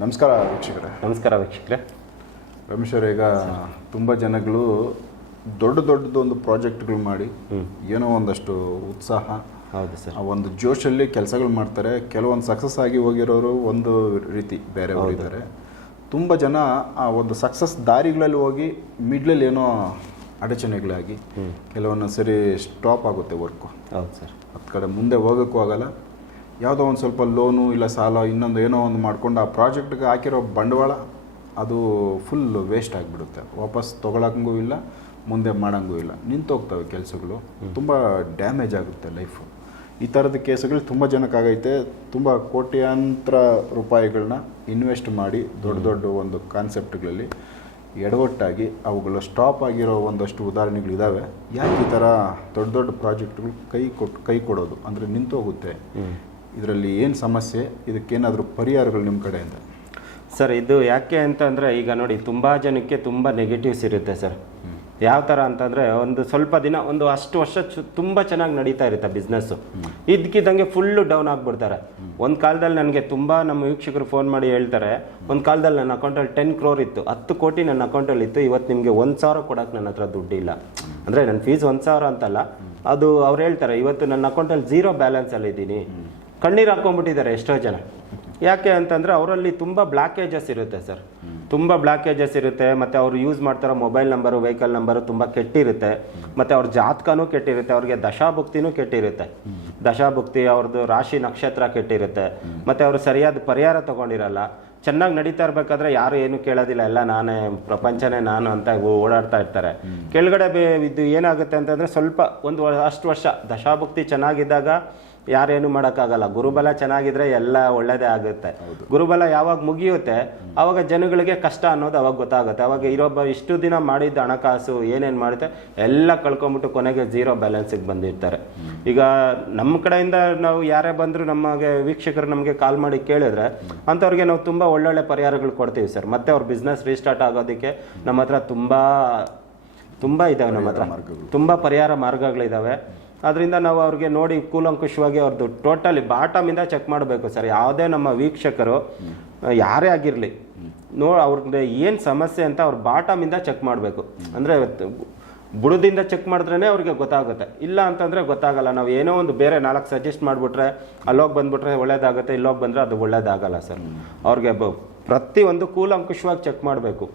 ನಮಸ್ಕಾರ ವೀಕ್ಷಕರೇ. ನಮಸ್ಕಾರ ವೀಕ್ಷಕರೇ. ರಮೇಶ್ ಅವರೇ ಈಗ ತುಂಬ ಜನಗಳು ದೊಡ್ಡ ದೊಡ್ಡದು ಒಂದು ಪ್ರಾಜೆಕ್ಟ್ಗಳು ಮಾಡಿ ಏನೋ ಒಂದಷ್ಟು ಉತ್ಸಾಹ ಹೌದು ಸರ್. ಆ ಒಂದು ಜೋಶಲ್ಲಿ ಕೆಲಸಗಳು ಮಾಡ್ತಾರೆ. ಕೆಲವೊಂದು ಸಕ್ಸಸ್ ಆಗಿ ಹೋಗಿರೋರು ಒಂದು ರೀತಿ ಬೇರೆ ಇದ್ದಾರೆ. ತುಂಬ ಜನ ಆ ಒಂದು ಸಕ್ಸಸ್ ದಾರಿಗಳಲ್ಲಿ ಹೋಗಿ ಮಿಡ್ಲಲ್ಲಿ ಏನೋ ಅಡಚಣೆಗಳಾಗಿ ಕೆಲವೊಂದು ಸರಿ ಸ್ಟಾಪ್ ಆಗುತ್ತೆ ವರ್ಕು ಹೌದು ಸರ್. ಹತ್ತು ಕಡೆ ಮುಂದೆ ಹೋಗೋಕ್ಕೂ ಆಗಲ್ಲ. ಯಾವುದೋ ಒಂದು ಸ್ವಲ್ಪ ಲೋನು ಇಲ್ಲ ಸಾಲ ಇನ್ನೊಂದು ಏನೋ ಒಂದು ಮಾಡ್ಕೊಂಡು ಆ ಪ್ರಾಜೆಕ್ಟ್ಗೆ ಹಾಕಿರೋ ಬಂಡವಾಳ ಅದು ಫುಲ್ ವೇಸ್ಟ್ ಆಗಿಬಿಡುತ್ತೆ. ವಾಪಸ್ ತೊಗೊಳಕ್ಕಂಗೂ ಇಲ್ಲ ಮುಂದೆ ಮಾಡೋಂಗೂ ಇಲ್ಲ. ನಿಂತೋಗ್ತವೆ ಕೆಲಸಗಳು. ತುಂಬ ಡ್ಯಾಮೇಜ್ ಆಗುತ್ತೆ ಲೈಫು ಈ ಥರದ ಕೇಸುಗಳು ತುಂಬ ಜನಕ್ಕಾಗೈತೆ. ತುಂಬ ಕೋಟ್ಯಾಂತರ ರೂಪಾಯಿಗಳನ್ನ ಇನ್ವೆಸ್ಟ್ ಮಾಡಿ ದೊಡ್ಡ ದೊಡ್ಡ ಒಂದು ಕಾನ್ಸೆಪ್ಟ್ಗಳಲ್ಲಿ ಎಡವಟ್ಟಾಗಿ ಅವುಗಳು ಸ್ಟಾಪ್ ಆಗಿರೋ ಒಂದಷ್ಟು ಉದಾಹರಣೆಗಳಿದ್ದಾವೆ ಯಾಕೆ ಈ ಥರ ದೊಡ್ಡ ದೊಡ್ಡ ಪ್ರಾಜೆಕ್ಟ್ಗಳು ಕೈ ಕೊಟ್ಟು ಕೈ ಕೊಡೋದು? ಅಂದರೆ ನಿಂತೋಗುತ್ತೆ. ಇದರಲ್ಲಿ ಏನು ಸಮಸ್ಯೆ ಇದಕ್ಕೇನಾದರೂ ಪರಿಹಾರಗಳು ನಿಮ್ಮ ಕಡೆಯಿಂದ ಸರ್ ಇದು ಯಾಕೆ ಅಂತಂದರೆ ಈಗ ನೋಡಿ ತುಂಬ ಜನಕ್ಕೆ ತುಂಬ ನೆಗೆಟಿವ್ಸ್ ಇರುತ್ತೆ ಸರ್. ಯಾವ ಥರ ಅಂತಂದರೆ ಒಂದು ಸ್ವಲ್ಪ ದಿನ ಒಂದು ಅಷ್ಟು ವರ್ಷ ಚು ತುಂಬ ಚೆನ್ನಾಗಿ ನಡೀತಾ ಇರುತ್ತೆ ಬಿಸ್ನೆಸ್ಸು ಇದ್ದಕ್ಕಿದ್ದಂಗೆ ಫುಲ್ಲು ಡೌನ್ ಆಗಿಬಿಡ್ತಾರೆ. ಒಂದು ಕಾಲದಲ್ಲಿ ನನಗೆ ತುಂಬ ನಮ್ಮ ವೀಕ್ಷಕರು ಫೋನ್ ಮಾಡಿ ಹೇಳ್ತಾರೆ ಒಂದು ಕಾಲದಲ್ಲಿ ನನ್ನ ಅಕೌಂಟಲ್ಲಿ ಟೆನ್ ಕ್ರೋರ್ ಇತ್ತು ಹತ್ತು ಕೋಟಿ ನನ್ನ ಅಕೌಂಟಲ್ಲಿ ಇತ್ತು ಇವತ್ತು ನಿಮಗೆ ಒಂದು ಸಾವಿರ ಕೊಡೋಕೆ ನನ್ನ ಹತ್ರ ದುಡ್ಡಿಲ್ಲ. ಅಂದರೆ ನನ್ನ ಫೀಸ್ ಒಂದು ಸಾವಿರ ಅಂತಲ್ಲ ಅದು ಅವ್ರು ಹೇಳ್ತಾರೆ ಇವತ್ತು ನನ್ನ ಅಕೌಂಟಲ್ಲಿ ಝೀರೋ ಬ್ಯಾಲೆನ್ಸಲ್ಲಿ ಇದ್ದೀನಿ ಕಣ್ಣೀರು ಹಾಕೊಂಡ್ಬಿಟ್ಟಿದ್ದಾರೆ ಎಷ್ಟೋ ಜನ. ಯಾಕೆ ಅಂತಂದರೆ ಅವರಲ್ಲಿ ತುಂಬ ಬ್ಲಾಕೇಜಸ್ ಇರುತ್ತೆ ಸರ್. ತುಂಬ ಬ್ಲಾಕೇಜಸ್ ಇರುತ್ತೆ, ಮತ್ತು ಅವರು ಯೂಸ್ ಮಾಡ್ತಾರೋ ಮೊಬೈಲ್ ನಂಬರು ವೆಹಿಕಲ್ ನಂಬರು ತುಂಬ ಕೆಟ್ಟಿರುತ್ತೆ, ಮತ್ತು ಅವ್ರ ಜಾತಕನೂ ಕೆಟ್ಟಿರುತ್ತೆ, ಅವ್ರಿಗೆ ದಶಾಭುಕ್ತಿನೂ ಕೆಟ್ಟಿರುತ್ತೆ. ದಶಾಭುಕ್ತಿ ಅವ್ರದ್ದು ರಾಶಿ ನಕ್ಷತ್ರ ಕೆಟ್ಟಿರುತ್ತೆ, ಮತ್ತು ಅವರು ಸರಿಯಾದ ಪರಿಹಾರ ತಗೊಂಡಿರಲ್ಲ. ಚೆನ್ನಾಗಿ ನಡೀತಾ ಇರಬೇಕಾದ್ರೆ ಯಾರು ಏನು ಕೇಳೋದಿಲ್ಲ, ಎಲ್ಲ ನಾನೇ, ಪ್ರಪಂಚನೇ ನಾನು ಅಂತ ಓಡಾಡ್ತಾ ಇರ್ತಾರೆ. ಕೆಳಗಡೆ ಬೇ ಇದು ಏನಾಗುತ್ತೆ ಅಂತಂದರೆ ಸ್ವಲ್ಪ ಒಂದು ಅಷ್ಟು ವರ್ಷ ದಶಾಭುಕ್ತಿ ಚೆನ್ನಾಗಿದ್ದಾಗ ಯಾರೇನು ಮಾಡೋಕ್ಕಾಗಲ್ಲ. ಗುರುಬಲ ಚೆನ್ನಾಗಿದ್ರೆ ಎಲ್ಲ ಒಳ್ಳೇದೇ ಆಗುತ್ತೆ. ಗುರುಬಲ ಯಾವಾಗ ಮುಗಿಯುತ್ತೆ ಅವಾಗ ಜನಗಳಿಗೆ ಕಷ್ಟ ಅನ್ನೋದು ಅವಾಗ ಗೊತ್ತಾಗುತ್ತೆ. ಅವಾಗ ಇರೊಬ್ಬ ಇಷ್ಟು ದಿನ ಮಾಡಿದ್ದ ಹಣಕಾಸು ಏನೇನು ಮಾಡುತ್ತೆ ಎಲ್ಲ ಕಳ್ಕೊಂಬಿಟ್ಟು ಕೊನೆಗೆ ಝೀರೋ ಬ್ಯಾಲೆನ್ಸಿಗೆ ಬಂದಿರ್ತಾರೆ. ಈಗ ನಮ್ಮ ಕಡೆಯಿಂದ ನಾವು ಯಾರೇ ಬಂದರೂ ನಮಗೆ ವೀಕ್ಷಕರು ನಮಗೆ ಕಾಲ್ ಮಾಡಿ ಕೇಳಿದ್ರೆ ಅಂಥವ್ರಿಗೆ ನಾವು ತುಂಬ ಒಳ್ಳೊಳ್ಳೆ ಪರಿಹಾರಗಳು ಕೊಡ್ತೀವಿ ಸರ್. ಮತ್ತೆ ಅವ್ರ ಬಿಸ್ನೆಸ್ ರೀಸ್ಟಾರ್ಟ್ ಆಗೋದಕ್ಕೆ ನಮ್ಮ ಹತ್ರ ತುಂಬ ತುಂಬ ಇದ್ದಾವೆ ನಮ್ಮ ಹತ್ರ. ತುಂಬ ಪರಿಹಾರ ಮಾರ್ಗಗಳಿದ್ದಾವೆ ಅದರಿಂದ ನಾವು ಅವ್ರಿಗೆ ನೋಡಿ ಕೂಲಂಕುಷವಾಗಿ ಅವ್ರದ್ದು ಟೋಟಲಿ ಬಾಟಮಿಂದ ಚೆಕ್ ಮಾಡಬೇಕು ಸರ್. ಯಾವುದೇ ನಮ್ಮ ವೀಕ್ಷಕರು ಯಾರೇ ಆಗಿರಲಿ, ನೋ ಅವ್ರದ್ದು ಏನು ಸಮಸ್ಯೆ ಅಂತ ಅವ್ರ ಬಾಟಮಿಂದ ಚೆಕ್ ಮಾಡಬೇಕು. ಅಂದರೆ ಬುಡದಿಂದ ಚೆಕ್ ಮಾಡಿದ್ರೇ ಅವ್ರಿಗೆ ಗೊತ್ತಾಗುತ್ತೆ. ಇಲ್ಲ ಅಂತಂದರೆ ಗೊತ್ತಾಗಲ್ಲ. ನಾವು ಏನೋ ಒಂದು ಬೇರೆ ನಾಲ್ಕು ಸಜೆಸ್ಟ್ ಮಾಡಿಬಿಟ್ರೆ, ಅಲ್ಲೋಗಿ ಬಂದ್ಬಿಟ್ರೆ ಒಳ್ಳೇದಾಗುತ್ತೆ, ಇಲ್ಲೋಗಿ ಬಂದರೆ ಅದು ಒಳ್ಳೇದಾಗಲ್ಲ ಸರ್. ಅವ್ರಿಗೆ ಬ ಪ್ರತಿಯೊಂದು ಕೂಲಂಕುಷವಾಗಿ ಚೆಕ್ ಮಾಡಬೇಕು.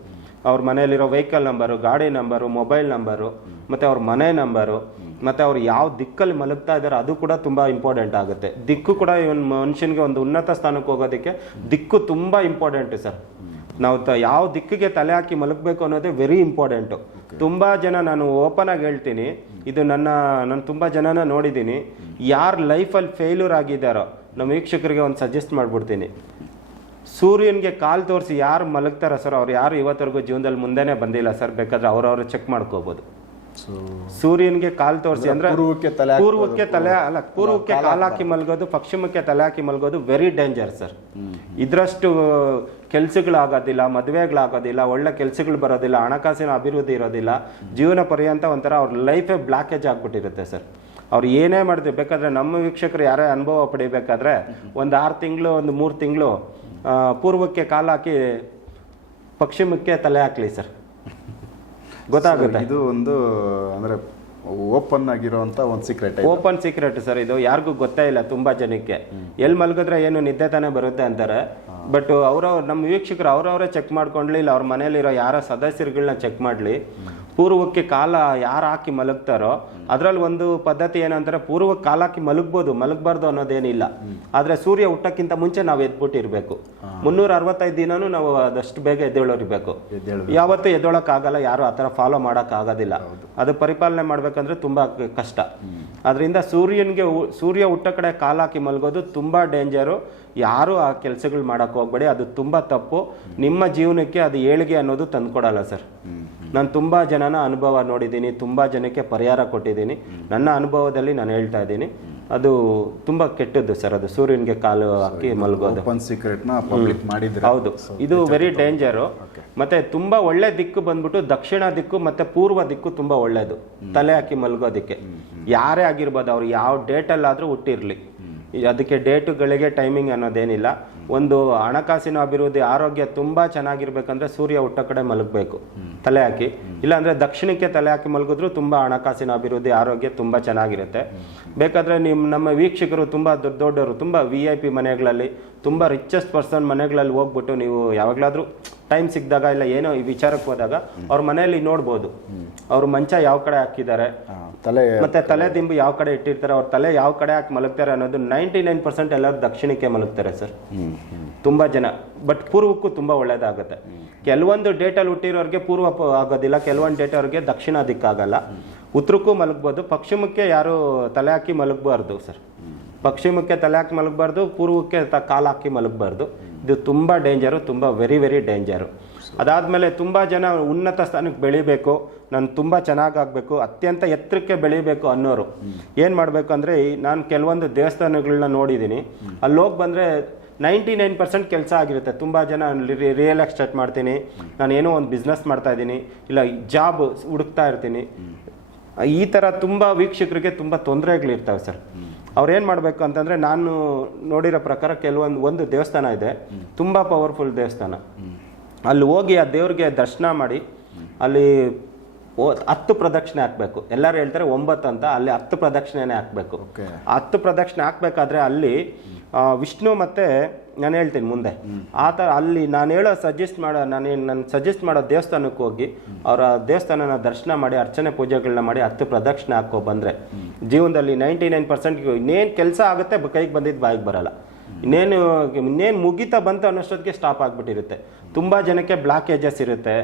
ಅವ್ರ ಮನೆಯಲ್ಲಿರೋ ವೆಹಿಕಲ್ ನಂಬರು, ಗಾಡಿ ನಂಬರು, ಮೊಬೈಲ್ ನಂಬರು, ಮತ್ತು ಅವ್ರ ಮನೆ ನಂಬರು ಮತ್ತು ಅವ್ರು ಯಾವ ದಿಕ್ಕಲ್ಲಿ ಮಲಗ್ತಾ ಇದ್ದಾರೆ ಅದು ಕೂಡ ತುಂಬ ಇಂಪಾರ್ಟೆಂಟ್ ಆಗುತ್ತೆ. ದಿಕ್ಕು ಕೂಡ ಇವನ್ ಮನುಷ್ಯನಿಗೆ ಒಂದು ಉನ್ನತ ಸ್ಥಾನಕ್ಕೆ ಹೋಗೋದಕ್ಕೆ ದಿಕ್ಕು ತುಂಬ ಇಂಪಾರ್ಟೆಂಟ್ ಸರ್. ನಾವು ತ ಯಾವ ದಿಕ್ಕಿಗೆ ತಲೆ ಹಾಕಿ ಮಲಗಬೇಕು ಅನ್ನೋದೇ ವೆರಿ ಇಂಪಾರ್ಟೆಂಟು ತುಂಬ ಜನ ನಾನು ಓಪನ್ ಆಗಿ ಹೇಳ್ತೀನಿ ಇದು ನನ್ನ ನಾನು ತುಂಬ ಜನನ ನೋಡಿದ್ದೀನಿ ಯಾರು ಲೈಫಲ್ಲಿ ಫೇಲ್ಯೂರ್ ಆಗಿದ್ದಾರೋ ನಮ್ಮ ವೀಕ್ಷಕರಿಗೆ ಒಂದು ಸಜೆಸ್ಟ್ ಮಾಡ್ಬಿಡ್ತೀನಿ. ಸೂರ್ಯನಿಗೆ ಕಾಲು ತೋರಿಸಿ ಯಾರು ಮಲಗ್ತಾರ ಸರ್ ಅವ್ರು ಯಾರು ಇವತ್ತರೆಗೂ ಜೀವನದಲ್ಲಿ ಮುಂದೆನೇ ಬಂದಿಲ್ಲ ಸರ್ ಬೇಕಾದ್ರೆ ಅವ್ರವ್ರು ಚೆಕ್ ಮಾಡ್ಕೋಬಹುದು ಸೊ ಸೂರ್ಯನಿಗೆ ಕಾಲ್ ತೋರಿಸಿ ಅಂದ್ರೆ ಪೂರ್ವಕ್ಕೆ ತಲೆ ಪೂರ್ವಕ್ಕೆ ತಲೆ ಅಲ್ಲ ಪೂರ್ವಕ್ಕೆ ಕಾಲಾಕಿ ಹಾಕಿ ಮಲ್ಗೋದು ಪಶ್ಚಿಮಕ್ಕೆ ತಲೆ ಹಾಕಿ ಮಲ್ಗೋದು ವೆರಿ ಡೇಂಜರ್ ಸರ್ ಇದ್ರಷ್ಟು ಕೆಲ್ಸಗಳಾಗೋದಿಲ್ಲ ಮದುವೆಗಳಾಗೋದಿಲ್ಲ ಒಳ್ಳೆ ಕೆಲ್ಸಗಳು ಬರೋದಿಲ್ಲ ಹಣಕಾಸಿನ ಅಭಿವೃದ್ಧಿ ಇರೋದಿಲ್ಲ ಜೀವನ ಪರ್ಯಂತ ಒಂಥರ ಅವ್ರ ಲೈಫೇ ಬ್ಲಾಕೇಜ್ ಆಗ್ಬಿಟ್ಟಿರುತ್ತೆ ಸರ್ ಅವ್ರು ಏನೇ ಮಾಡಿದ್ರು ಬೇಕಾದ್ರೆ ನಮ್ಮ ವೀಕ್ಷಕರು ಯಾರೇ ಅನುಭವ ಪಡಿಬೇಕಾದ್ರೆ ಒಂದು ಆರು ತಿಂಗಳು ಒಂದು ಮೂರು ತಿಂಗಳು ಪೂರ್ವಕ್ಕೆ ಕಾಲು ಹಾಕಿ ಪಶ್ಚಿಮಕ್ಕೆ ತಲೆ ಹಾಕ್ಲಿ ಸರ್ ಗೊತ್ತಾಗುತ್ತೆ. ಇದು ಒಂದು ಅಂದ್ರೆ ಓಪನ್ ಆಗಿರುವಂತ ಒಂದು ಸೀಕ್ರೆಟ್ ಓಪನ್ ಸೀಕ್ರೆಟ್ ಸರ್ ಇದು ಯಾರಿಗೂ ಗೊತ್ತೇ ಇಲ್ಲ ತುಂಬಾ ಜನಕ್ಕೆ. ಎಲ್ಲಿ ಮಲಗಿದ್ರೆ ಏನು ನಿದ್ದೆ ತಾನೇ ಬರುತ್ತೆ ಅಂತಾರೆ. ಬಟ್ ಅವ್ರವ್ರ ನಮ್ಮ ವೀಕ್ಷಕರು ಅವ್ರವರೇ ಚೆಕ್ ಮಾಡ್ಕೊಂಡ್ಲಿ ಇಲ್ಲ ಅವ್ರ ಮನೇಲಿರೋ ಯಾರ ಸದಸ್ಯರುಗಳನ್ನ ಚೆಕ್ ಮಾಡ್ಲಿ. ಪೂರ್ವಕ್ಕೆ ಕಾಲ ಯಾರು ಹಾಕಿ ಮಲಗ್ತಾರೋ ಅದರಲ್ಲಿ ಒಂದು ಪದ್ಧತಿ ಏನಂದ್ರೆ ಪೂರ್ವಕ್ಕೆ ಕಾಲ ಹಾಕಿ ಮಲಗ್ಬೋದು ಮಲಗಬಾರ್ದು ಅನ್ನೋದೇನಿಲ್ಲ. ಆದ್ರೆ ಸೂರ್ಯ ಹುಟ್ಟಕ್ಕಿಂತ ಮುಂಚೆ ನಾವು ಎದ್ಬಿಟ್ಟಿರಬೇಕು. ಮುನ್ನೂರ ಅರವತ್ತೈದು ದಿನನೂ ನಾವು ಅದಷ್ಟು ಬೇಗ ಎದ್ದೇಳೋರಿಬೇಕು ಯಾವತ್ತೂ ಎದ್ದೊಳಕ್ ಆಗಲ್ಲ ಯಾರು ಆ ಥರ ಫಾಲೋ ಮಾಡೋಕ್ಕಾಗೋದಿಲ್ಲ. ಆಗೋದಿಲ್ಲ ಅದು ಪರಿಪಾಲನೆ ಮಾಡಬೇಕಂದ್ರೆ ತುಂಬಾ ಕಷ್ಟ. ಅದರಿಂದ ಸೂರ್ಯನಿಗೆ ಸೂರ್ಯ ಹುಟ್ಟ ಕಡೆ ಕಾಲ ಹಾಕಿ ಮಲಗೋದು ತುಂಬಾ ಡೇಂಜರು. ಯಾರು ಆ ಕೆಲಸಗಳು ಮಾಡಕ್ ಹೋಗ್ಬೇಡಿ ಅದು ತುಂಬಾ ತಪ್ಪು. ನಿಮ್ಮ ಜೀವನಕ್ಕೆ ಅದು ಏಳಿಗೆ ಅನ್ನೋದು ತಂದುಕೊಡಲ್ಲ ಸರ್. ನಾನು ತುಂಬಾ ಜನನ ಅನುಭವ ನೋಡಿದ್ದೀನಿ ತುಂಬಾ ಜನಕ್ಕೆ ಪರಿಹಾರ ಕೊಟ್ಟಿದ್ದೀನಿ. ನನ್ನ ಅನುಭವದಲ್ಲಿ ನಾನು ಹೇಳ್ತಾ ಇದ್ದೀನಿ. ಅದು ತುಂಬಾ ಕೆಟ್ಟದ್ದು ಸರ್ ಅದು ಸೂರ್ಯನಿಗೆ ಕಾಲು ಹಾಕಿ ಮಲಗೋದು. ಪಬ್ಲಿಕ್ ಮಾಡಿದ್ರೆ ಹೌದು. ಇದು ವೆರಿ ಡೇಂಜರು ಮತ್ತೆ ತುಂಬಾ ಒಳ್ಳೆ ದಿಕ್ಕು ಬಂದ್ಬಿಟ್ಟು ದಕ್ಷಿಣ ದಿಕ್ಕು ಮತ್ತೆ ಪೂರ್ವ ದಿಕ್ಕು ತುಂಬಾ ಒಳ್ಳೇದು. ತಲೆ ಹಾಕಿ ಮಲ್ಗೋದಿಕ್ಕೆ. ಯಾರೇ ಆಗಿರ್ಬೋದು ಅವ್ರು ಯಾವ ಡೇಟಲ್ಲಾದ್ರೂ ಹುಟ್ಟಿರ್ಲಿ. ಅದಕ್ಕೆ ಡೇಟುಗಳಿಗೆ ಟೈಮಿಂಗ್ ಅನ್ನೋದೇನಿಲ್ಲ. ಒಂದು ಹಣಕಾಸಿನ ಅಭಿವೃದ್ಧಿ, ಆರೋಗ್ಯ ತುಂಬ ಚೆನ್ನಾಗಿರ್ಬೇಕಂದ್ರೆ ಸೂರ್ಯ ಹುಟ್ಟ ಕಡೆ ಮಲಗಬೇಕು, ತಲೆ ಹಾಕಿ. ಇಲ್ಲಾಂದ್ರೆ ದಕ್ಷಿಣಕ್ಕೆ ತಲೆ ಹಾಕಿ ಮಲಗಿದ್ರು ತುಂಬ ಹಣಕಾಸಿನ ಅಭಿವೃದ್ಧಿ, ಆರೋಗ್ಯ ತುಂಬ ಚೆನ್ನಾಗಿರುತ್ತೆ. ಬೇಕಾದ್ರೆ ನಿಮ್ಮ ನಮ್ಮ ವೀಕ್ಷಕರು ತುಂಬ ದೊಡ್ಡ ದೊಡ್ಡವರು, ತುಂಬ ವಿ ಐ ಪಿ ಮನೆಗಳಲ್ಲಿ, ತುಂಬ ರಿಚೆಸ್ಟ್ ಪರ್ಸನ್ ಮನೆಗಳಲ್ಲಿ ಹೋಗ್ಬಿಟ್ಟು ನೀವು ಯಾವಾಗಲಾದ್ರೂ ಟೈಮ್ ಸಿಕ್ಕಿದಾಗ ಇಲ್ಲ ಏನೋ ಈ ವಿಚಾರಕ್ಕೆ ಹೋದಾಗ ಅವ್ರ ಮನೆಯಲ್ಲಿ ನೋಡ್ಬೋದು. ಅವ್ರ ಮಂಚ ಯಾವ ಕಡೆ ಹಾಕಿದ್ದಾರೆ. ತಲೆ ಮತ್ತೆ ತಲೆ ದಿಂಬು ಯಾವ ಕಡೆ ಇಟ್ಟಿರ್ತಾರೆ ಅವ್ರ ತಲೆ ಯಾವ ಕಡೆ ಹಾಕಿ ಮಲಗ್ತಾರೆ ಅನ್ನೋದು ನೈಂಟಿ ನೈನ್ ಪರ್ಸೆಂಟ್ ಎಲ್ಲರೂ ದಕ್ಷಿಣಕ್ಕೆ ಮಲಗ್ತಾರೆ ಸರ್. ತುಂಬಾ ಜನ. ಬಟ್ ಪೂರ್ವಕ್ಕೂ ತುಂಬಾ ಒಳ್ಳೇದಾಗುತ್ತೆ. ಕೆಲವೊಂದು ಡೇಟಲ್ಲಿ ಹುಟ್ಟಿರೋರಿಗೆ ಪೂರ್ವ ಆಗೋದಿಲ್ಲ ಕೆಲವೊಂದು ಡೇಟ್ ಅವ್ರಿಗೆ ದಕ್ಷಿಣ ದಿಕ್ಕಾಗಲ್ಲ ಉತ್ತರಕ್ಕೂ ಮಲಗ್ಬೋದು ಪಶ್ಚಿಮಕ್ಕೆ ಯಾರು ತಲೆ ಹಾಕಿ ಮಲಗಬಾರ್ದು ಸರ್. ಪಶ್ಚಿಮಕ್ಕೆ ತಲೆ ಹಾಕಿ ಮಲಗಬಾರ್ದು ಪೂರ್ವಕ್ಕೆ ತ ಕಾಲು ಹಾಕಿ ಮಲಗಬಾರ್ದು. ಇದು ತುಂಬ ಡೇಂಜರು ತುಂಬ ವೆರಿ ವೆರಿ ಡೇಂಜರು ಅದಾದಮೇಲೆ ತುಂಬ ಜನ ಉನ್ನತ ಸ್ಥಾನಕ್ಕೆ ಬೆಳಿಬೇಕು, ನಾನು ತುಂಬ ಚೆನ್ನಾಗಾಗಬೇಕು, ಅತ್ಯಂತ ಎತ್ತರಕ್ಕೆ ಬೆಳಿಬೇಕು ಅನ್ನೋರು. ಏನು ಮಾಡಬೇಕು ಅಂದರೆ ನಾನು ಕೆಲವೊಂದು ದೇವಸ್ಥಾನಗಳನ್ನ ನೋಡಿದ್ದೀನಿ ಅಲ್ಲಿ ಹೋಗಿ ಬಂದರೆ ನೈಂಟಿ ನೈನ್ ಪರ್ಸೆಂಟ್ ಕೆಲಸ ಆಗಿರುತ್ತೆ. ತುಂಬ ಜನ ರಿಯಲ್ ಎಸ್ಟೇಟ್ ಮಾಡ್ತೀನಿ. ನಾನು ಏನೋ ಒಂದು ಬಿಸ್ನೆಸ್ ಮಾಡ್ತಾ ಇದ್ದೀನಿ ಇಲ್ಲ ಜಾಬ್ ಹುಡುಕ್ತಾ ಇರ್ತೀನಿ. ಈ ಥರ ತುಂಬ ವೀಕ್ಷಕರಿಗೆ ತುಂಬ ತೊಂದರೆಗಳಿರ್ತವೆ ಸರ್. ಅವ್ರು ಏನು ಮಾಡಬೇಕು ಅಂತಂದರೆ ನಾನು ನೋಡಿರೋ ಪ್ರಕಾರ ಕೆಲವೊಂದು ಒಂದು ದೇವಸ್ಥಾನ ಇದೆ. ತುಂಬ ಪವರ್ಫುಲ್ ದೇವಸ್ಥಾನ. ಅಲ್ಲಿ ಹೋಗಿ ಆ ದೇವ್ರಿಗೆ ದರ್ಶನ ಮಾಡಿ ಅಲ್ಲಿ ಓ- ಹತ್ತು ಪ್ರದಕ್ಷಿಣೆ ಹಾಕಬೇಕು. ಎಲ್ಲರೂ ಹೇಳ್ತಾರೆ ಒಂಬತ್ತು ಅಂತ ಅಲ್ಲಿ ಹತ್ತು ಪ್ರದಕ್ಷಿಣೆನೇ ಹಾಕಬೇಕು. ಹತ್ತು ಪ್ರದಕ್ಷಿಣೆ ಹಾಕ್ಬೇಕಾದ್ರೆ ಅಲ್ಲಿ ವಿಷ್ಣು ಮತ್ತೆ ನಾನು ಹೇಳ್ತೀನಿ ಮುಂದೆ. ಆ ಥರ ಅಲ್ಲಿ ನಾನು ಹೇಳೋ ಸಜೆಸ್ಟ್ ಮಾಡೋ ನಾನು ನಾನು ಸಜೆಸ್ಟ್ ಮಾಡೋ ದೇವಸ್ಥಾನಕ್ಕೆ ಹೋಗಿ ಅವರ ದೇವಸ್ಥಾನನ ದರ್ಶನ ಮಾಡಿ ಅರ್ಚನೆ ಪೂಜೆಗಳನ್ನ ಮಾಡಿ ಹತ್ತು ಪ್ರದಕ್ಷಿಣೆ ಹಾಕೋ ಬಂದರೆ ಜೀವನದಲ್ಲಿ ನೈಂಟಿ ನೈನ್ ಪರ್ಸೆಂಟ್ ಇನ್ನೇನು ಕೆಲಸ ಆಗುತ್ತೆ ಕೈಗೆ ಬಂದಿದ್ದು ಬಾಯಿಗೆ ಬರಲ್ಲ. ಇನ್ನೇನು ಇನ್ನೇನು ಮುಗಿತಾ ಬಂತು ಅನ್ನೋಷ್ಟೊತ್ತಿಗೆ ಸ್ಟಾಪ್ ಆಗಿಬಿಟ್ಟಿರುತ್ತೆ. ತುಂಬ ಜನಕ್ಕೆ ಬ್ಲಾಕೇಜಸ್ ಇರುತ್ತೆ.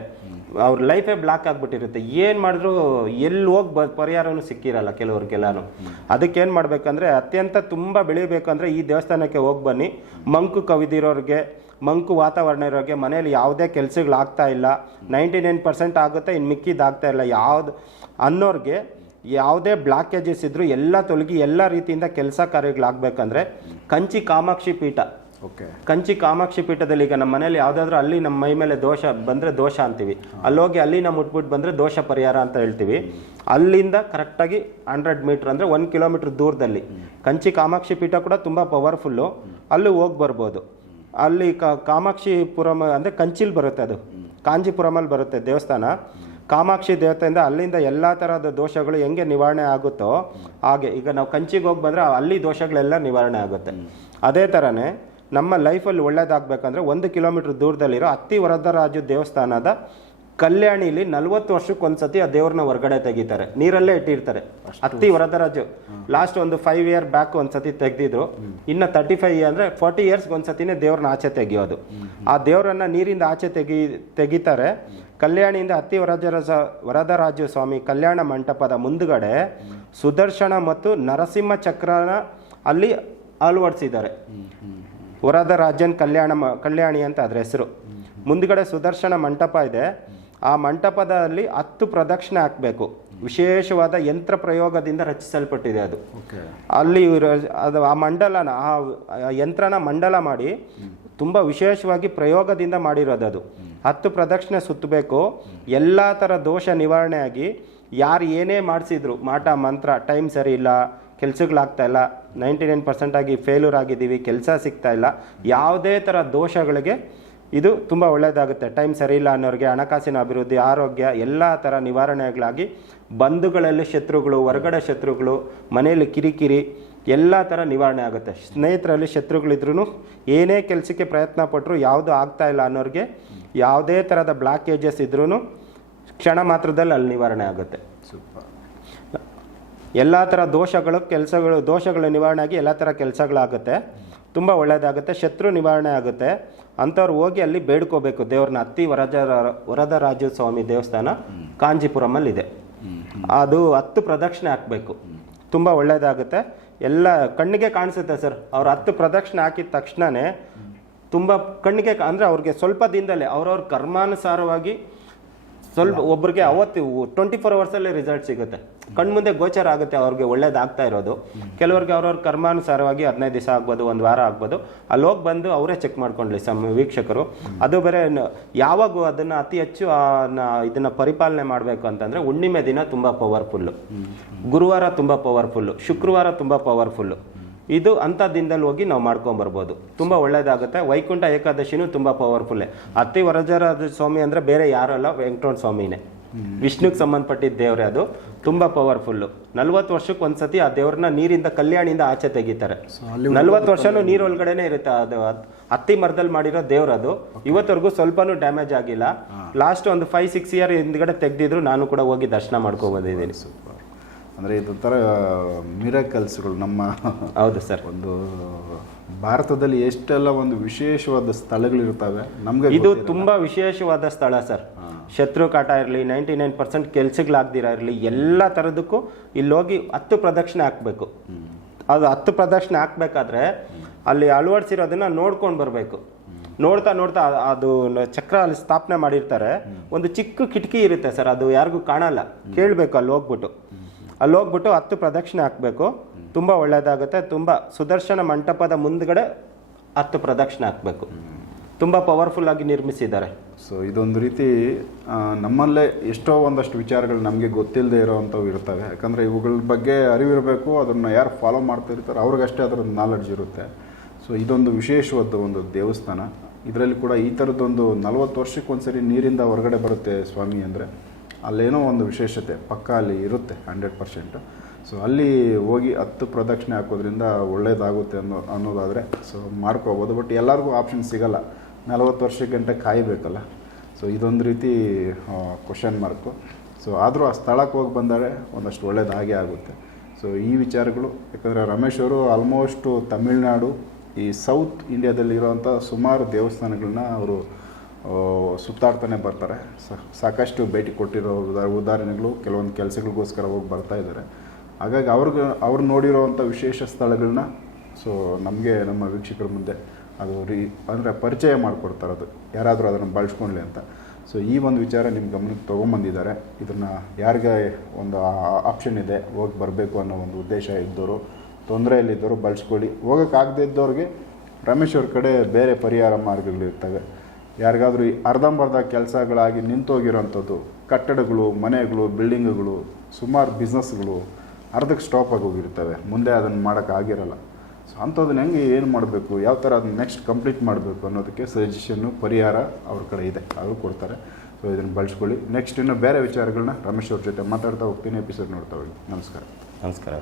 ಅವ್ರ ಲೈಫೇ ಬ್ಲಾಕ್ ಆಗಿಬಿಟ್ಟಿರುತ್ತೆ. ಏನು ಮಾಡಿದ್ರು ಎಲ್ಲಿ ಹೋಗಿ ಬ ಪರಿಹಾರವೂ ಸಿಕ್ಕಿರಲ್ಲ ಕೆಲವ್ರಿಗೆಲ್ಲಾನು. ಅದಕ್ಕೆ ಏನು ಮಾಡಬೇಕಂದ್ರೆ, ಅತ್ಯಂತ ತುಂಬ ಬೆಳಿಬೇಕಂದ್ರೆ ಈ ದೇವಸ್ಥಾನಕ್ಕೆ ಹೋಗಿ ಬನ್ನಿ. ಮಂಕು ಕವಿದಿರೋರಿಗೆ, ಮಂಕು ವಾತಾವರಣ ಇರೋರಿಗೆ ಮನೇಲಿ ಯಾವುದೇ ಕೆಲಸಗಳಾಗ್ತಾ ಇಲ್ಲ. ನೈಂಟಿ ನೈನ್ ಪರ್ಸೆಂಟ್ ಆಗುತ್ತೆ ಇನ್ನು ಮಿಕ್ಕಿದ್ದಾಗ್ತಾ ಇಲ್ಲ. ಯಾವ್ದು ಅನ್ನೋರಿಗೆ ಯಾವುದೇ ಬ್ಲಾಕೇಜಸ್ ಇದ್ದರೂ ಎಲ್ಲ ತೊಲಗಿ ಎಲ್ಲ ರೀತಿಯಿಂದ ಕೆಲಸ ಕಾರ್ಯಗಳಾಗಬೇಕಂದ್ರೆ, ಕಂಚಿ ಕಾಮಾಕ್ಷಿ ಪೀಠ. ಓಕೆ. ಕಂಚಿ ಕಾಮಾಕ್ಷಿ ಪೀಠದಲ್ಲಿ ಈಗ ನಮ್ಮ ಮನೇಲಿ ಯಾವುದಾದ್ರೂ ಅಲ್ಲಿ ನಮ್ಮ ಮೈ ಮೇಲೆ ದೋಷ ಬಂದರೆ ದೋಷ ಅಂತೀವಿ. ಅಲ್ಲೋಗಿ ಅಲ್ಲಿ ನಮ್ಮ ಮುಟ್ಬಿಟ್ಟು ಬಂದರೆ ದೋಷ ಪರಿಹಾರ ಅಂತ ಹೇಳ್ತೀವಿ. ಅಲ್ಲಿಂದ ಕರೆಕ್ಟಾಗಿ ಹಂಡ್ರೆಡ್ ಮೀಟ್ರ್ ಅಂದರೆ ಒನ್ ಕಿಲೋಮೀಟ್ರ್ ದೂರದಲ್ಲಿ. ಕಂಚಿ ಕಾಮಾಕ್ಷಿ ಪೀಠ ಕೂಡ ತುಂಬ ಪವರ್ಫುಲ್ಲು ಅಲ್ಲಿ ಹೋಗಿ ಬರ್ಬೋದು. ಅಲ್ಲಿ ಕ ಕಾಮಾಕ್ಷಿಪುರಂ ಅಂದರೆ ಕಂಚಿಲ್ ಬರುತ್ತೆ ಅದು. ಕಾಂಜಿಪುರಮಲ್ಲಿ ಬರುತ್ತೆ ದೇವಸ್ಥಾನ. ಕಾಮಾಕ್ಷಿ ದೇವತೆಯಿಂದ ಅಲ್ಲಿಂದ ಎಲ್ಲ ಥರದ ದೋಷಗಳು ಹೆಂಗೆ ನಿವಾರಣೆ ಆಗುತ್ತೋ ಹಾಗೆ. ಈಗ ನಾವು ಕಂಚಿಗೆ ಹೋಗಿ ಬಂದರೆ ಅಲ್ಲಿ ದೋಷಗಳೆಲ್ಲ ನಿವಾರಣೆ ಆಗುತ್ತೆ. ಅದೇ ಥರನೇ ನಮ್ಮ ಲೈಫಲ್ಲಿ ಒಳ್ಳೇದಾಗಬೇಕಂದ್ರೆ ಒಂದು ಕಿಲೋಮೀಟರ್ ದೂರದಲ್ಲಿರೋ ಅತ್ತಿ ವರದರಾಜು ದೇವಸ್ಥಾನದ ಕಲ್ಯಾಣಿಲಿ ನಲ್ವತ್ತು ವರ್ಷಕ್ಕೊಂದ್ಸತಿ ಆ ದೇವ್ರನ್ನ ಹೊರಗಡೆ ತೆಗಿತಾರೆ. ನೀರಲ್ಲೇ ಇಟ್ಟಿರ್ತಾರೆ. ಅತ್ತಿ ವರದರಾಜು ಲಾಸ್ಟ್ ಒಂದು ಫೈವ್ ಇಯರ್ ಬ್ಯಾಕ್ ಒಂದ್ಸತಿ ತೆಗೆದಿದ್ರು. ಇನ್ನು ತರ್ಟಿ ಫೈವ್ ಅಂದರೆ ಫೋರ್ಟಿ ಇಯರ್ಸ್ಗೆ ಒಂದ್ಸತಿನೇ ದೇವ್ರನ್ನ ಆಚೆ ತೆಗಿಯೋದು. ಆ ದೇವರನ್ನ ನೀರಿಂದ ಆಚೆ ತೆಗಿ ತೆಗಿತಾರೆ. ಕಲ್ಯಾಣಿಯಿಂದ ಅತ್ತಿ ವರದರಾಜ ವರದರಾಜು ಸ್ವಾಮಿ ಕಲ್ಯಾಣ ಮಂಟಪದ ಮುಂದುಗಡೆ ಸುದರ್ಶನ ಮತ್ತು ನರಸಿಂಹ ಚಕ್ರನ ಅಲ್ಲಿ ಅಳವಡಿಸಿದ್ದಾರೆ. ವರದರಾಜನ್ ಕಲ್ಯಾಣ ಮ- ಕಲ್ಯಾಣಿ ಅಂತ ಅದರ ಹೆಸರು. ಮುಂದ್ಗಡೆ ಸುದರ್ಶನ ಮಂಟಪ ಇದೆ. ಆ ಮಂಟಪದಲ್ಲಿ ಹತ್ತು ಪ್ರದಕ್ಷಿಣೆ ಹಾಕಬೇಕು. ವಿಶೇಷವಾದ ಯಂತ್ರ ಪ್ರಯೋಗದಿಂದ ರಚಿಸಲ್ಪಟ್ಟಿದೆ ಅದು. ಅಲ್ಲಿ ಅದು ಆ ಮಂಡಲನ ಆ ಆ ಯಂತ್ರನ ಮಂಡಲ ಮಾಡಿ ತುಂಬ ವಿಶೇಷವಾಗಿ ಪ್ರಯೋಗದಿಂದ ಮಾಡಿರೋದು ಅದು. ಹತ್ತು ಪ್ರದಕ್ಷಿಣೆ ಸುತ್ತಬೇಕು. ಎಲ್ಲ ಥರ ದೋಷ ನಿವಾರಣೆಯಾಗಿ ಯಾರು ಏನೇ ಮಾಡಿಸಿದ್ರು ಮಾಟ ಮಂತ್ರ ಟೈಮ್ ಸರಿ ಇಲ್ಲ ಕೆಲಸಗಳಾಗ್ತಾ ಇಲ್ಲ ನೈಂಟಿ ನೈನ್ ಪರ್ಸೆಂಟ್ ಆಗಿ ಫೇಲ್ಯೂರ್ ಆಗಿದ್ದೀವಿ, ಕೆಲಸ ಸಿಗ್ತಾ ಇಲ್ಲ. ಯಾವುದೇ ಥರ ದೋಷಗಳಿಗೆ ಇದು ತುಂಬ ಒಳ್ಳೆಯದಾಗುತ್ತೆ ಟೈಮ್ ಸರಿ ಇಲ್ಲ ಅನ್ನೋರಿಗೆ, ಹಣಕಾಸಿನ ಅಭಿವೃದ್ಧಿ, ಆರೋಗ್ಯ, ಎಲ್ಲ ಥರ ನಿವಾರಣೆಗಳಾಗಿ ಬಂಧುಗಳಲ್ಲಿ ಶತ್ರುಗಳು, ಹೊರಗಡೆ ಶತ್ರುಗಳು, ಮನೆಯಲ್ಲಿ ಕಿರಿಕಿರಿ, ಎಲ್ಲ ಥರ ನಿವಾರಣೆ ಆಗುತ್ತೆ. ಸ್ನೇಹಿತರಲ್ಲಿ ಶತ್ರುಗಳಿದ್ರೂ ಏನೇ ಕೆಲಸಕ್ಕೆ ಪ್ರಯತ್ನ ಪಟ್ಟರು ಯಾವುದು ಆಗ್ತಾ ಇಲ್ಲ ಅನ್ನೋರಿಗೆ ಯಾವುದೇ ಥರದ ಬ್ಲಾಕೇಜಸ್ ಇದ್ರೂ ಕ್ಷಣ ಮಾತ್ರದಲ್ಲಿ ಅಲ್ಲಿ ನಿವಾರಣೆ ಆಗುತ್ತೆ. ಎಲ್ಲ ಥರ ದೋಷಗಳು, ಕೆಲಸಗಳು, ದೋಷಗಳು ನಿವಾರಣೆ ಆಗಿ ಎಲ್ಲ ಥರ ಕೆಲಸಗಳಾಗುತ್ತೆ. ತುಂಬ ಒಳ್ಳೆಯದಾಗುತ್ತೆ ಶತ್ರು ನಿವಾರಣೆ ಆಗುತ್ತೆ. ಅಂಥವ್ರು ಹೋಗಿ ಅಲ್ಲಿ ಬೇಡ್ಕೋಬೇಕು. ದೇವ್ರನ್ನ ಅತ್ತಿ ವರಜ ವರದರಾಜ ಸ್ವಾಮಿ ದೇವಸ್ಥಾನ ಕಾಂಜಿಪುರಮಲ್ಲಿದೆ. ಅದು ಹತ್ತು ಪ್ರದಕ್ಷಿಣೆ ಹಾಕಬೇಕು. ತುಂಬ ಒಳ್ಳೆಯದಾಗುತ್ತೆ ಎಲ್ಲ ಕಣ್ಣಿಗೆ ಕಾಣಿಸುತ್ತೆ ಸರ್. ಅವ್ರು ಹತ್ತು ಪ್ರದಕ್ಷಿಣೆ ಹಾಕಿದ ತಕ್ಷಣವೇ ತುಂಬ ಕಣ್ಣಿಗೆ ಅಂದರೆ ಅಂದ್ರೆ ಅವ್ರಿಗೆ ಸ್ವಲ್ಪ ದಿನದಲ್ಲೇ ಅವ್ರವ್ರ ಕರ್ಮಾನುಸಾರವಾಗಿ ಸ್ವಲ್ಪ ಒಬ್ಬರಿಗೆ ಅವತ್ತು ಟ್ವೆಂಟಿ ಫೋರ್ ಅಲ್ಲಿ ರಿಸಲ್ಟ್ ಸಿಗುತ್ತೆ. ಕಣ್ಮುಂದೆ ಗೋಚರ ಆಗುತ್ತೆ ಅವ್ರಿಗೆ ಒಳ್ಳೇದಾಗ್ತಾ ಇರೋದು. ಕೆಲವರಿಗೆ ಅವ್ರವ್ರ ಕರ್ಮಾನುಸಾರವಾಗಿ ಹದಿನೈದು ದಿವಸ ಆಗ್ಬೋದು ಒಂದು ವಾರ ಆಗ್ಬೋದು. ಅಲ್ಲಿ ಹೋಗಿ ಬಂದು ಅವರೇ ಚೆಕ್ ಮಾಡ್ಕೊಂಡ್ಲಿ ಸಮ ವೀಕ್ಷಕರು. ಅದು ಬೇರೆ ಯಾವಾಗ ಅದನ್ನ ಅತಿ ಹೆಚ್ಚು ಇದನ್ನ ಪರಿಪಾಲನೆ ಮಾಡಬೇಕು ಅಂತಂದ್ರೆ ಹುಣ್ಣಿಮೆ ದಿನ ತುಂಬಾ ಪವರ್ಫುಲ್ಲು ಗುರುವಾರ ತುಂಬಾ ಪವರ್ಫುಲ್ಲು ಶುಕ್ರವಾರ ತುಂಬಾ ಪವರ್ಫುಲ್ಲು ಇದು ಅಂಥ ದಿನದಲ್ಲಿ ಹೋಗಿ ನಾವು ಮಾಡ್ಕೊಂಬರ್ಬೋದು ತುಂಬ ಒಳ್ಳೇದಾಗುತ್ತೆ. ವೈಕುಂಠ ಏಕಾದಶಿನೂ ತುಂಬ ಪವರ್ಫುಲ್ಲೇ ಅತ್ತಿ ವರಜರ ಸ್ವಾಮಿ ಅಂದರೆ ಬೇರೆ ಯಾರಲ್ಲ ವೆಂಕಟರಮಣ ಸ್ವಾಮಿನೇ. ವಿಷ್ಣುಗೆ ಸಂಬಂಧಪಟ್ಟಿದ್ದ ದೇವ್ರೆ ಅದು. ತುಂಬ ಪವರ್ಫುಲ್ಲು ನಲ್ವತ್ತು ವರ್ಷಕ್ಕೆ ಒಂದ್ಸತಿ ಆ ದೇವ್ರನ್ನ ನೀರಿಂದ ಕಲ್ಯಾಣಿಯಿಂದ ಆಚೆ ತೆಗಿತಾರೆ. ನಲ್ವತ್ತು ವರ್ಷನೂ ನೀರು ಒಳಗಡೆನೆ ಇರುತ್ತೆ ಅದು. ಅತ್ತಿ ಹತ್ತಿ ಮರದಲ್ಲಿ ಮಾಡಿರೋ ದೇವ್ರ ಅದು. ಇವತ್ತವರೆಗೂ ಸ್ವಲ್ಪನೂ ಡ್ಯಾಮೇಜ್ ಆಗಿಲ್ಲ. ಲಾಸ್ಟ್ ಒಂದು ಫೈವ್ ಸಿಕ್ಸ್ ಇಯರ್ ಹಿಂದ್ಗಡೆ ತೆಗೆದಿದ್ರು ನಾನು ಕೂಡ ಹೋಗಿ ದರ್ಶನ ಮಾಡ್ಕೊ ಬಂದಿದ್ದೀನಿ. ಸೂಪರ್. ಅಂದರೆ ಇದೊಂಥರ ಮಿರಕಲ್ಸ್ಗಳು ನಮ್ಮ ಹೌದು ಸರ್. ಒಂದು ಭಾರತದಲ್ಲಿ ಎಷ್ಟೆಲ್ಲ ಒಂದು ವಿಶೇಷವಾದ ಸ್ಥಳಗಳಿರ್ತವೆ ನಮಗೆ ಇದು ತುಂಬ ವಿಶೇಷವಾದ ಸ್ಥಳ ಸರ್. ಶತ್ರು ಕಾಟ ಇರಲಿ ನೈಂಟಿ ನೈನ್ ಪರ್ಸೆಂಟ್ ಕೆಲ್ಸಗಳಾಗ್ದಿರ ಇರಲಿ ಎಲ್ಲ ಥರದಕ್ಕೂ ಇಲ್ಲಿ ಹೋಗಿ ಹತ್ತು ಪ್ರದಕ್ಷಿಣೆ ಹಾಕ್ಬೇಕು. ಅದು ಹತ್ತು ಪ್ರದಕ್ಷಿಣೆ ಹಾಕ್ಬೇಕಾದ್ರೆ ಅಲ್ಲಿ ಅಳವಡಿಸಿರೋದನ್ನ ನೋಡ್ಕೊಂಡು ಬರಬೇಕು. ನೋಡ್ತಾ ನೋಡ್ತಾ ಅದು ಚಕ್ರ ಅಲ್ಲಿ ಸ್ಥಾಪನೆ ಮಾಡಿರ್ತಾರೆ. ಒಂದು ಚಿಕ್ಕ ಕಿಟಕಿ ಇರುತ್ತೆ ಸರ್ ಅದು ಯಾರಿಗೂ ಕಾಣಲ್ಲ. ಕೇಳಬೇಕು ಅಲ್ಲಿ ಹೋಗ್ಬಿಟ್ಟು. ಅಲ್ಲಿ ಹೋಗ್ಬಿಟ್ಟು ಹತ್ತು ಪ್ರದಕ್ಷಿಣೆ ಹಾಕಬೇಕು. ತುಂಬ ಒಳ್ಳೆಯದಾಗುತ್ತೆ ತುಂಬ ಸುದರ್ಶನ ಮಂಟಪದ ಮುಂದ್ಗಡೆ ಹತ್ತು ಪ್ರದಕ್ಷಿಣೆ ಹಾಕಬೇಕು. ತುಂಬ ಪವರ್ಫುಲ್ ಆಗಿ ನಿರ್ಮಿಸಿದ್ದಾರೆ. ಸೊ ಇದೊಂದು ರೀತಿ ನಮ್ಮಲ್ಲೇ ಎಷ್ಟೋ ಒಂದಷ್ಟು ವಿಚಾರಗಳು ನಮಗೆ ಗೊತ್ತಿಲ್ಲದೆ ಇರೋವಂಥವು ಇರ್ತವೆ ಯಾಕಂದರೆ ಇವುಗಳ ಬಗ್ಗೆ ಅರಿವಿರಬೇಕು, ಅದನ್ನು ಯಾರು ಫಾಲೋ ಮಾಡ್ತಾ ಇರ್ತಾರೆ ಅವ್ರಿಗಷ್ಟೇ ಅದರ ನಾಲೆಡ್ಜ್ ಇರುತ್ತೆ. ಸೊ ಇದೊಂದು ವಿಶೇಷವಾದ ಒಂದು ದೇವಸ್ಥಾನ. ಇದರಲ್ಲಿ ಕೂಡ ಈ ಥರದ್ದೊಂದು ನಲವತ್ತು ವರ್ಷಕ್ಕೆ ಒಂದ್ಸರಿ ನೀರಿಂದ ಹೊರಗಡೆ ಬರುತ್ತೆ ಸ್ವಾಮಿ ಅಂದರೆ. ಅಲ್ಲೇನೋ ಒಂದು ವಿಶೇಷತೆ, ಪಕ್ಕ ಅಲ್ಲಿ ಇರುತ್ತೆ ಹಂಡ್ರೆಡ್ ಪರ್ಸೆಂಟು ಸೊ ಅಲ್ಲಿ ಹೋಗಿ ಹತ್ತು ಪ್ರದಕ್ಷಿಣೆ ಹಾಕೋದ್ರಿಂದ ಒಳ್ಳೇದಾಗುತ್ತೆ ಅನ್ನೋ, ಅನ್ನೋದಾದರೆ ಸೊ ಮಾಡ್ಕೋಬೋದು ಬಟ್ ಎಲ್ಲರಿಗೂ ಆಪ್ಷನ್ ಸಿಗಲ್ಲ. ನಲವತ್ತು ವರ್ಷಕ್ಕೆ ಕಾಯಬೇಕಲ್ಲ. ಸೊ ಇದೊಂದು ರೀತಿ ಕ್ವಶನ್ ಮಾರ್ಕು ಸೊ ಆದರೂ ಆ ಸ್ಥಳಕ್ಕೆ ಹೋಗಿ ಬಂದರೆ ಒಂದಷ್ಟು ಒಳ್ಳೇದಾಗೇ ಆಗುತ್ತೆ. ಸೊ ಈ ವಿಚಾರಗಳು, ಯಾಕಂದರೆ ರಮೇಶ್ ಅವರು ಆಲ್ಮೋಸ್ಟು ತಮಿಳ್ನಾಡು, ಈ ಸೌತ್ ಇಂಡಿಯಾದಲ್ಲಿರುವಂಥ ಸುಮಾರು ದೇವಸ್ಥಾನಗಳನ್ನ ಅವರು ಸುತ್ತಾಡ್ತಾನೆ ಬರ್ತಾರೆ. ಸಾಕಷ್ಟು ಭೇಟಿ ಕೊಟ್ಟಿರೋ ಉದಾ- ಉದಾಹರಣೆಗಳು, ಕೆಲವೊಂದು ಕೆಲಸಗಳಿಗೋಸ್ಕರ ಹೋಗಿ ಬರ್ತಾ ಇದ್ದಾರೆ. ಹಾಗಾಗಿ ಅವ್ರಿಗೆ, ಅವ್ರು ನೋಡಿರೋವಂಥ ವಿಶೇಷ ಸ್ಥಳಗಳನ್ನ ಸೊ, ನಮಗೆ ನಮ್ಮ ವೀಕ್ಷಕರ ಮುಂದೆ ಅದು ರೀ, ಅಂದರೆ ಪರಿಚಯ ಮಾಡಿಕೊಡ್ತಾರೆ ಅದು. ಯಾರಾದರೂ ಅದನ್ನು ಬಳಸ್ಕೊಳ್ಳಿ ಅಂತ. ಸೊ, ಈ ಒಂದು ವಿಚಾರ ನಿಮ್ಮ ಗಮನಕ್ಕೆ ತೊಗೊಂಬಂದಿದ್ದಾರೆ. ಇದನ್ನು ಯಾರಿಗೆ ಒಂದು ಆಪ್ಷನ್ ಇದೆ, ಹೋಗಿ ಬರಬೇಕು ಅನ್ನೋ ಒಂದು ಉದ್ದೇಶ ಇದ್ದವರು ತೊಂದರೆಯಲ್ಲಿದ್ದವರು ಬಳಸ್ಕೊಳ್ಳಿ. ಹೋಗೋಕ್ಕಾಗದೇ ಇದ್ದವ್ರಿಗೆ ರಮೇಶ್ ಅವ್ರ ಕಡೆ ಬೇರೆ ಪರಿಹಾರ ಮಾರ್ಗಗಳಿರ್ತವೆ. ಯಾರಿಗಾದ್ರೂ ಈ ಅರ್ಧಂಬರ್ಧ ಕೆಲಸಗಳಾಗಿ ನಿಂತೋಗಿರೋಂಥದ್ದು, ಕಟ್ಟಡಗಳು, ಮನೆಗಳು, ಬಿಲ್ಡಿಂಗ್ಗಳು, ಸುಮಾರು ಬಿಸ್ನೆಸ್ಗಳು ಅರ್ಧಕ್ಕೆ ಸ್ಟಾಪ್ ಆಗಿ ಹೋಗಿರ್ತವೆ. ಮುಂದೆ ಅದನ್ನು ಮಾಡೋಕ್ಕಾಗಿರಲ್ಲ ಸೊ ಅಂಥದ್ದನ್ನ ಹೆಂಗೆ ಏನು ಮಾಡಬೇಕು, ಯಾವ ಥರ ಅದನ್ನ ನೆಕ್ಸ್ಟ್ ಕಂಪ್ಲೀಟ್ ಮಾಡಬೇಕು ಅನ್ನೋದಕ್ಕೆ ಸಜೆಷನ್ನು ಪರಿಹಾರ ಅವ್ರ ಕಡೆ ಇದೆ. ಅವರು ಕೊಡ್ತಾರೆ. ಸೊ ಇದನ್ನು ಬಳಸ್ಕೊಳ್ಳಿ. ನೆಕ್ಸ್ಟ್ ಇನ್ನೂ ಬೇರೆ ವಿಚಾರಗಳನ್ನ ರಮೇಶ್ ಅವ್ರ ಜೊತೆ ಮಾತಾಡ್ತಾ ಹೋಗ್ತೀನಿ. ಎಪಿಸೋಡ್ ನೋಡ್ತಾ ಹೋಗಿ. ನಮಸ್ಕಾರ. ನಮಸ್ಕಾರ